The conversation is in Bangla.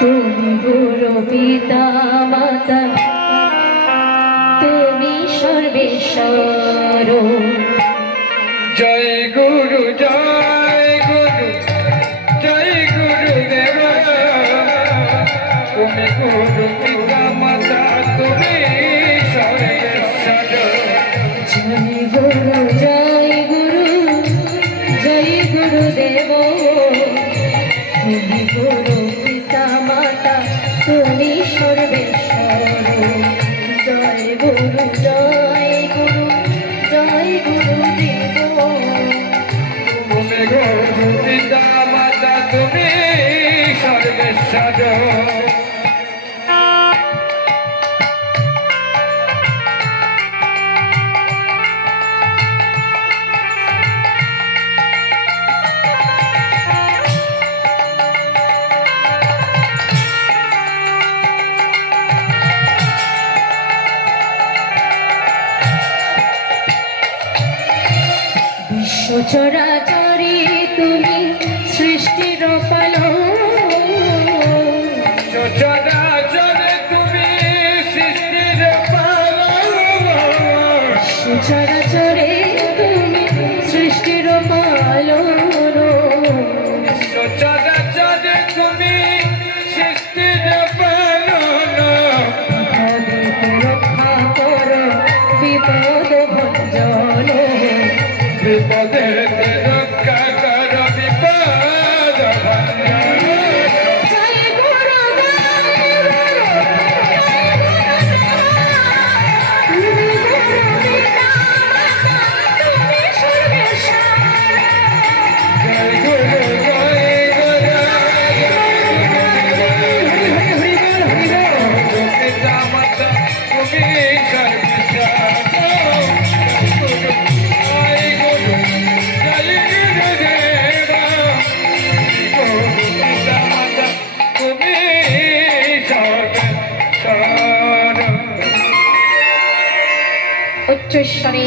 তুমি গুরু পিতা মাতা তুমি সর্বেশ্বর। জয় গুরু জয় গুরু জয় গুরু দেব। তুমি গুরু পিতা মাতা তুমি সর্বেশ্বর। জয় গুরু জয় গুরু জয় গুরু দেব। তুমি গুরু গুরু জয় গুরু জয় গুরু দেব। তুমি গুরু পিতা মাতা তুমি সর্বেশ্বর। বিশ্ব চরি তুমি সৃষ্টির পালন সর্বেশ্বর উচ্চস্বরে